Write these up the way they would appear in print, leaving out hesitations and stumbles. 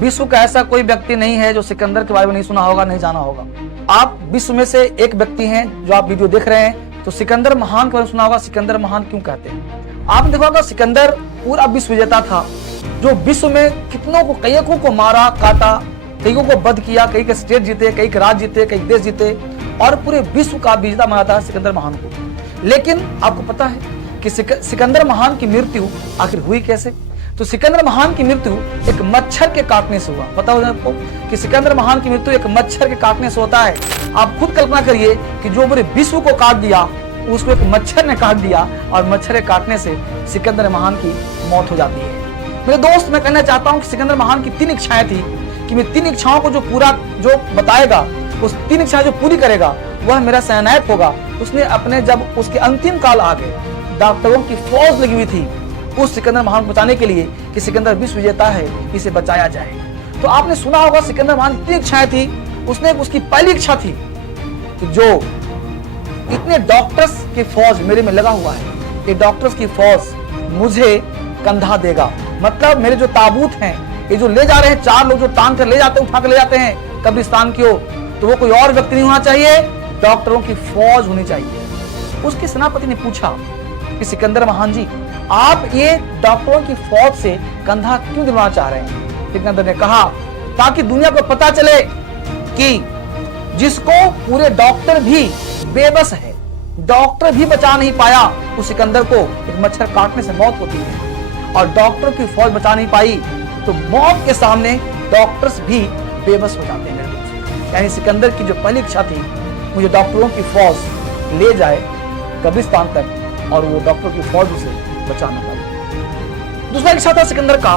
विश्व का ऐसा कोई व्यक्ति नहीं है जो सिकंदर के बारे में नहीं सुना होगा, नहीं जाना होगा। आप विश्व में से एक व्यक्ति हैं जो आप वीडियो देख रहे हैं, तो सिकंदर महान के बारे में सुना होगा। सिकंदर महान क्यों कहते हैं? आपने देखा होगा सिकंदर पूरा विश्व विजेता था, जो विश्व में कितनों को, कईयों को मारा काटा, कईयों को वध किया, कई के स्टेट जीते, कई के राज्य जीते, कई देश जीते, और पूरे विश्व का विजेता माना था सिकंदर महान को। लेकिन आपको पता है कि सिकंदर महान की मृत्यु आखिर हुई कैसे? तो सिकंदर महान की मृत्यु एक मच्छर के काटने से हुआ। पता होगा आपको कि सिकंदर महान की मृत्यु एक मच्छर के काटने से होता है। आप खुद कल्पना करिए कि जो पूरे विश्व को काट दिया, उसको एक मच्छर ने काट दिया, और मच्छर के काटने से सिकंदर महान की मौत हो जाती है। मेरे दोस्त, मैं कहना चाहता हूँ कि सिकंदर महान की 3 इच्छाएं थी कि मैं 3 इच्छाओं को जो बताएगा, उस 3 इच्छाएं जो पूरी करेगा, वह मेरा सेनानायक होगा। उसने अपने, जब उसके अंतिम काल आ गए, डॉक्टरों की फौज लगी हुई थी उस सिकंदर महान को बचाने के लिए कि सिकंदर विश्व विजेता है, इसे बचाया जाए। तो आपने सुना होगा सिकंदर महान की 3 इच्छाएं थी। उसकी पहली इच्छा थी कि जो इतने डॉक्टर्स की फौज मेरे में लगा हुआ है, ये डॉक्टर्स की फौज मुझे कंधा देगा। मतलब मेरे जो ताबूत हैं, ये जो ले जा रहे हैं 4 लोग जो टांग कर ले जाते हैं, उठा कर ले जाते हैं कब्रिस्तान की ओर, तो वो कोई और व्यक्ति नहीं होना चाहिए, डॉक्टरों की फौज होनी चाहिए। उसके सेनापति ने पूछा कि सिकंदर महान जी, आप ये डॉक्टरों की फौज से कंधा क्यों दिलवाना चाह रहे हैं? सिकंदर ने कहा, ताकि दुनिया को पता चले कि जिसको पूरे डॉक्टर भी बेबस है, डॉक्टर भी बचा नहीं पाया, उस सिकंदर को एक मच्छर काटने से मौत होती है, और डॉक्टर की फौज बचा नहीं पाई तो मौत के सामने डॉक्टर्स भी बेबस हो जाते हैं। यानी सिकंदर की जो पहली इच्छा थी, मुझे डॉक्टरों की फौज ले जाए कब्रिस्तान तक, और वो डॉक्टर की फौज उसे बचा ना पाई। दूसरा इच्छा था सिकंदर का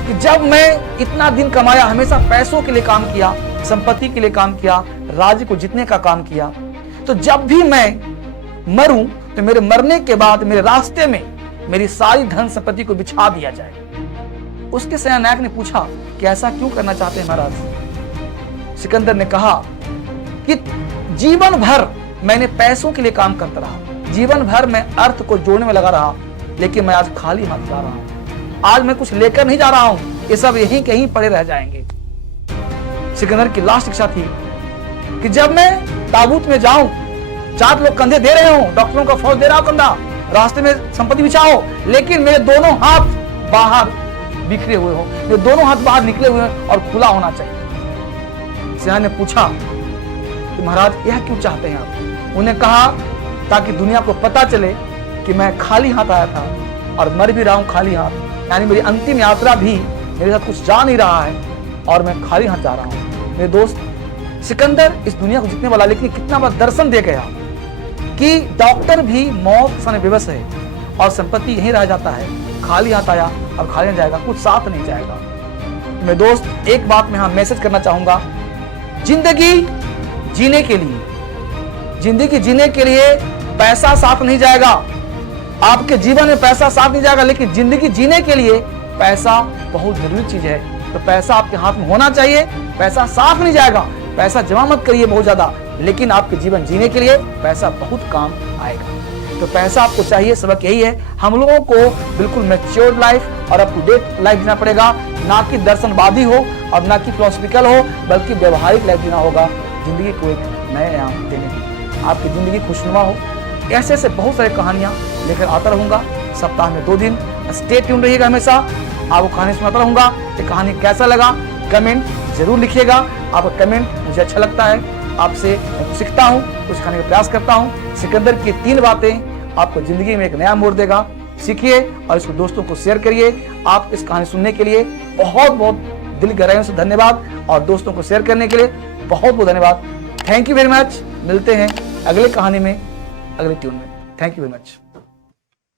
कि जब मैं इतना दिन कमाया, हमेशा पैसों के लिए काम किया, संपत्ति के लिए काम किया, राज्य को जीतने का काम किया, तो जब भी मैं मरूं तो मेरे मरने के बाद मेरे रास्ते में मेरी सारी धन संपत्ति को बिछा दिया जाए। उसके सेनानायक ने पूछा कि ऐसा क्यों करना चाहते हैं महाराज? सिकंदर ने कहा कि जीवन भर मैंने पैसों के लिए काम करता रहा, जीवन भर मैं अर्थ को जोड़ने में लगा रहा, लेकिन मैं आज खाली हाथ जा रहा हूं। आज मैं कुछ लेकर नहीं जा रहा हूं, ये सब यहीं कहीं पड़े रह जाएंगे। सिकंदर की लास्ट इच्छा थी कि जब मैं ताबूत में जाऊं, 4 लोग कंधे दे रहे हो, डॉक्टरों का फौज दे रहा हो कंधा, रास्ते में संपत्ति बिछाओ, लेकिन मेरे दोनों हाथ बाहर बिखरे हुए हो, मेरे दोनों हाथ बाहर निकले हुए और खुला होना चाहिए। सेना ने पूछा कि महाराज यह क्यों चाहते हैं आप? उन्हें कहा, ताकि दुनिया को पता चले कि मैं खाली हाथ आया था और मर भी रहा हूं खाली हाथ, यानी मेरी अंतिम यात्रा भी मेरे साथ कुछ जा नहीं रहा है और मैं खाली हाथ जा रहा हूं। मेरे दोस्त, सिकंदर इस दुनिया को जीतने वाला, लेकिन कितना बड़ा दर्शन दे गया कि डॉक्टर भी मौत समय बेबस है और संपत्ति यहीं रह जाता है, खाली हाथ आया और खाली नहीं जाएगा, कुछ साथ नहीं जाएगा। मेरे दोस्त, एक बात मैं यहां मैसेज करना चाहूंगा, जिंदगी जीने के लिए पैसा साथ नहीं जाएगा। आपके जीवन में पैसा साथ नहीं जाएगा, लेकिन जिंदगी जीने के लिए पैसा बहुत जरूरी चीज है। तो पैसा आपके हाथ में होना चाहिए, पैसा साथ नहीं जाएगा। पैसा जमा मत करिए बहुत ज्यादा, लेकिन आपके जीवन जीने के लिए पैसा बहुत काम आएगा। तो पैसा आपको चाहिए, सबक यही है। हम लोगों को बिल्कुल मैच्योर्ड लाइफ और अप टू डेट लाइफ जीना पड़ेगा, ना कि दर्शनवादी हो और ना कि फिलोसफिकल हो, बल्कि व्यवहारिक लाइफ जीना होगा, जिंदगी को एक नए आयाम देने की। आपकी जिंदगी खुशनुमा हो। ऐसे ऐसे बहुत सारी कहानियां लेकर आता रहूंगा, सप्ताह में 2 दिन। स्टे ट्यून रहिएगा, हमेशा आपको कहानी सुनाता रहूंगा। ये कहानी कैसा लगा कमेंट जरूर लिखिएगा। आपका कमेंट मुझे अच्छा लगता है, आपसे सीखता हूँ, कुछ खाने का प्रयास करता हूँ। सिकंदर की 3 बातें आपको जिंदगी में एक नया मोड़ देगा। सीखिए और इसको दोस्तों को शेयर करिए। आप इस कहानी सुनने के लिए बहुत बहुत दिल गहराइयों से धन्यवाद, और दोस्तों को शेयर करने के लिए बहुत बहुत धन्यवाद। Thank you very much. मिलते हैं अगले कहानी में, अगले ट्यून में। Thank you very much.